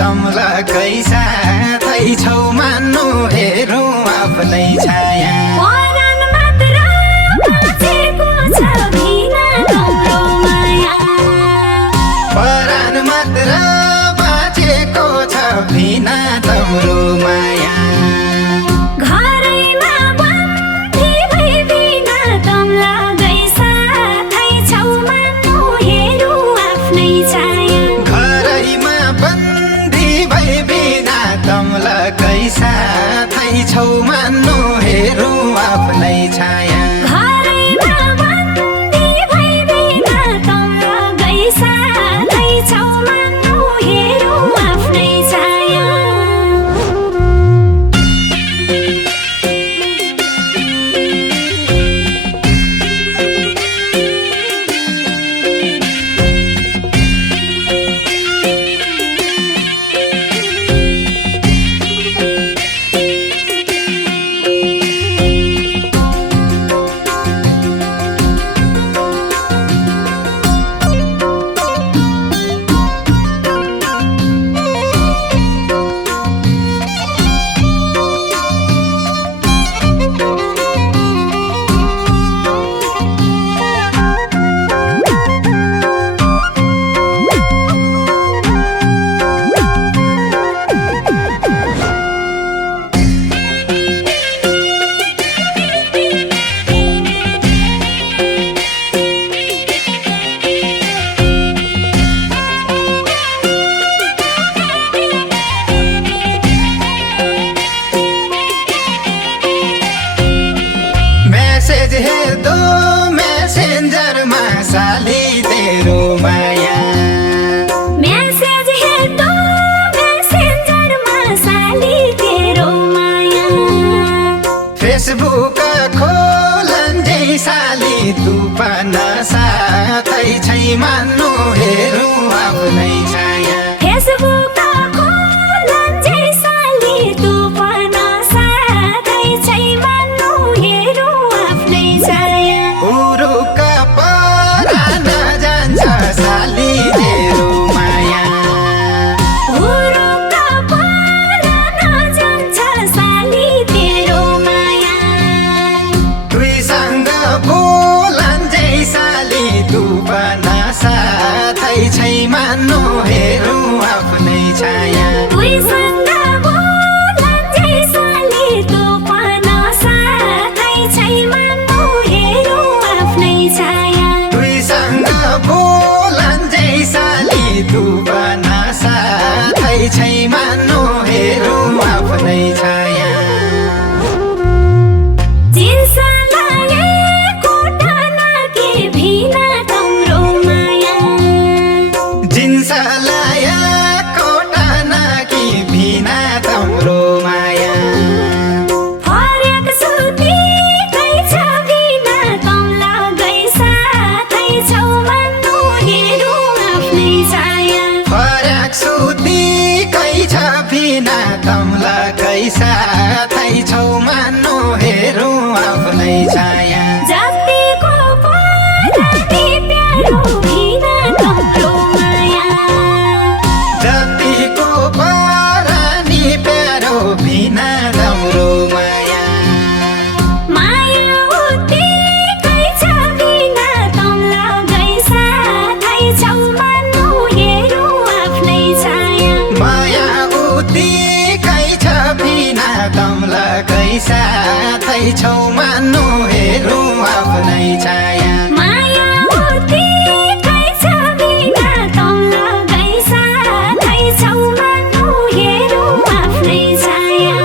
तमलाकै साथै छौ मान्नु हेरौँ आफ्नै छाया परान मात्र बाँचेको छ बिना तम्रो माया परान मात्र बाँचेको छ बिना तम्रो माया घरैमा बन्दी भई बिना तमलाकै साथै छौ मान्नु हेरौँ आफ्नै छाया घरैमा बन्दी भई बिना तमलाकै साथै छौ मान्नु हेरौँ आफ्नै छाया घरैमा बन्दी भई बिना तमलाकै साथै छौ मान्नु हेरौँ आफ्नै छाया मेसेज हेर्दो मेसेन्जरमा साली तेरो माया मेसेज हेर्दो मेसेन्जरमा साली तेरो माया फेसबुक खोलन्जै साली तु पान साथै छै मान्नु हेरौँ आफ्नै छाया फेसबुक खोलन्जै साली तु पन साथै छै मान्नु हेरौँ आफ्नै छाया हुरुक्क परान जान्छ साली तेरो माया हुरुक्क परान जान्छ साली तेरो माया दुईसँग बोलन्जै साली तु पान साथै छै मान्नु हेरौँ आफ्नै छाया दुईसँग बोलन्जै साली तु पन साथै छै मान्नु हेरौँ आफ्नै छाया दुईसँग बोलन्जै साली तु पान साथै छै मान्नु हेरौँ आफ्नै छाया जिन्स लगाएको टानाकी भिना तम्रो माया जिन्स लाएको टानाकी भिना तम्रो माया फरक सुतीकै छ बिना तमलाकै साथै छौ मान्नु हेरौँ आफ्नै छाया फरक सुतीकै छ बिना तमलाकै साथै छौ मान्नु हेरौँ आफ्नै छाया जतिको परानी प्यारो बिना तम्रो माया जतिको परानी प्यारो बिना तम्रो माया माया उत्तिकै छ बिना तमलाकै साथै छौ मान्नु हेरौँ आफ्नै छाया माया उत्तिकै छ बिना तमलाकै साथै छौ मान्नु हेरौँ आफ्नै छाया माया उत्तिकै छ बिना तमलाकै साथै छौ मान्नु हेरौँ आफ्नै छाया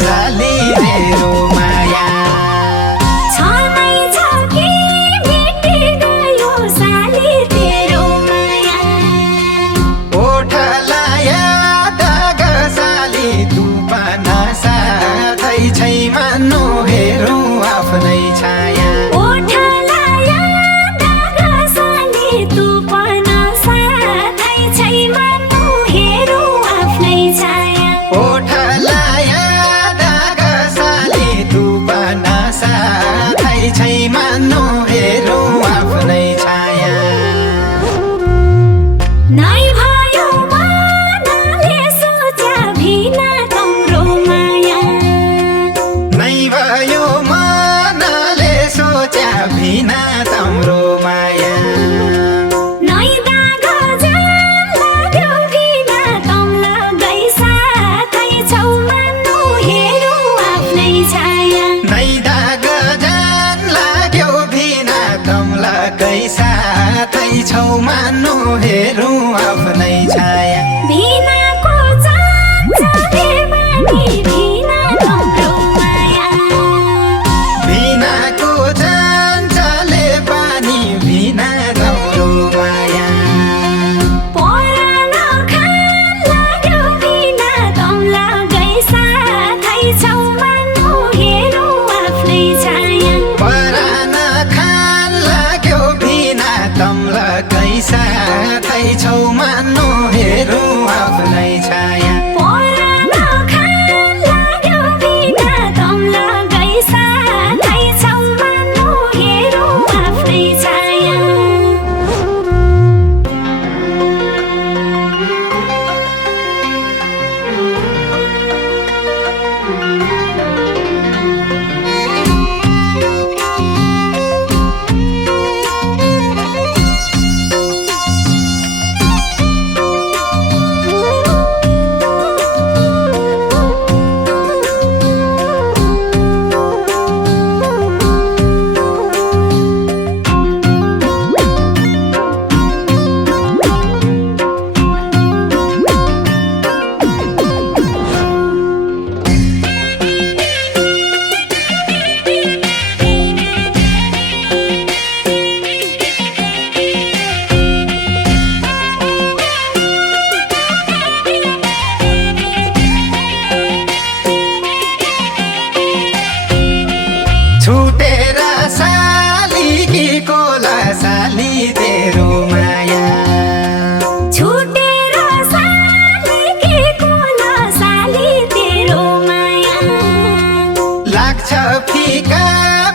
साली तेरो माया छनै छ कि मेटी गयो साली तेरो माया ओठ लाया दाग साली तु पाना साथै छै मान्नु हेरौँ आफ्नै छाया ओठ लाया दाग साली तु पाना साथै छै मान्नु हेरौँ आफ्नै छाया ओठ लाया दाग साली तु पाना साथै छै मान्नु हेरौँ आफ्नै छाया नै भयो मनले सोचा भिना तम्रो माया नै भयो मनले सोच्या भिना तम्रो माया नै दाग जान लाग्यो भिना तम्ला गई साथै छौ मान्नु हेरौँ आफ्नै छाया नै दाग जान लाग्यो भिना तम्ला कैसा साथै छौ मान्नु हेरौँ आफ्नै छाया भिनाको चाहले बानी भिना तम्रो माया भिनाको चाहले पानी भिना तम्रो माया परान खान लाग्यो भिना तम्ला गई साथै छौ मान्नु हेरौँ आफ्नै छाया परान खान लाग्यो भिना तम्ला कैसा साथै छौ मान्नु हेरौँ आफ्नै छाया परान खान लाग्यो भिना तम्ला गई साथै छौ मान्नु हेरौँ आफ्नै छाया छुटेर साली कि कोला साली तेरो माया छुटेर साली के कोला साली तेरो माया लाग्छ फिका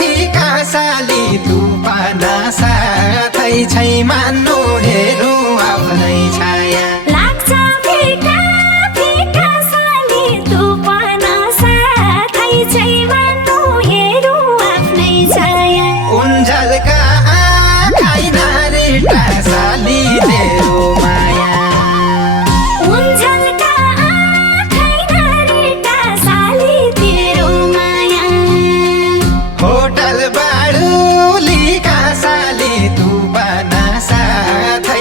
फिका साली तु पाना साथै छै मान्नु हेरौँ आफ्नै छाया लाग्छ फिका फिका साली तु पाना साथै छै मान्नु हेरौँ आफ्नै छाया उन्झलका आँखाइ नारेटा साली तेरो माया उन्झलका आँखै नारेटा साली तेरो माया होटल बाडुलीका साली तु पाना साथै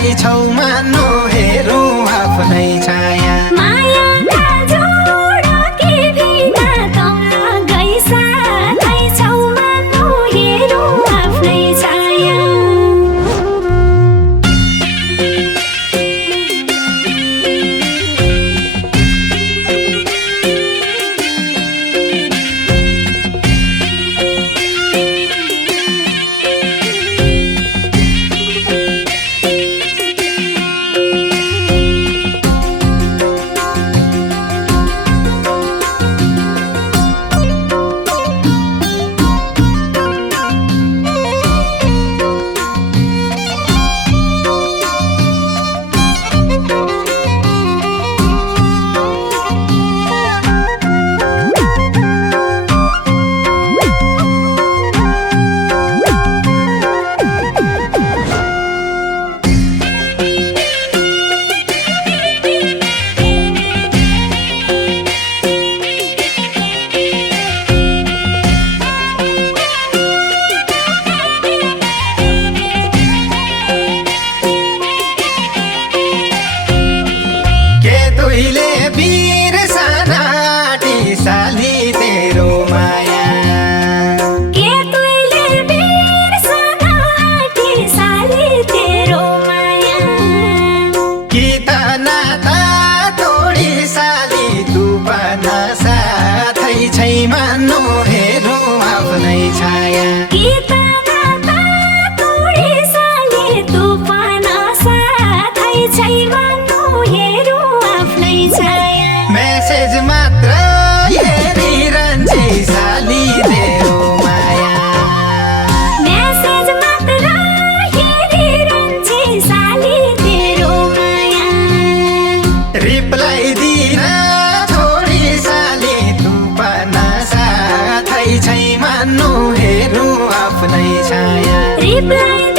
छौ मान्नु हेरौँ आफ्नै छाया मायाका जोडा के बिना तौला गई साथै छौ मान्नु हेरौँ आफ्नै छाया तुइले बिर्सना साली तेरो माया के तुइले बिर्सना साली तेरो माया कि त नाता तोडी साली तु पन साथै छै मान्नु हेरौँ आफ्नै छाया कि त नाता तोडी साली तु पन साथै छै मान्नु हेरौँ आफ्नै छाया मेसेज मात्र हेरिरहन्छे साली तेरो माया मेसेज मात्र हेरिरहन्छे साली तेरो माया रिप्लाई दिन छोडी साली तु पन साथै छै मान्नु हेरौँ आफ्नै छाया रिप्लाई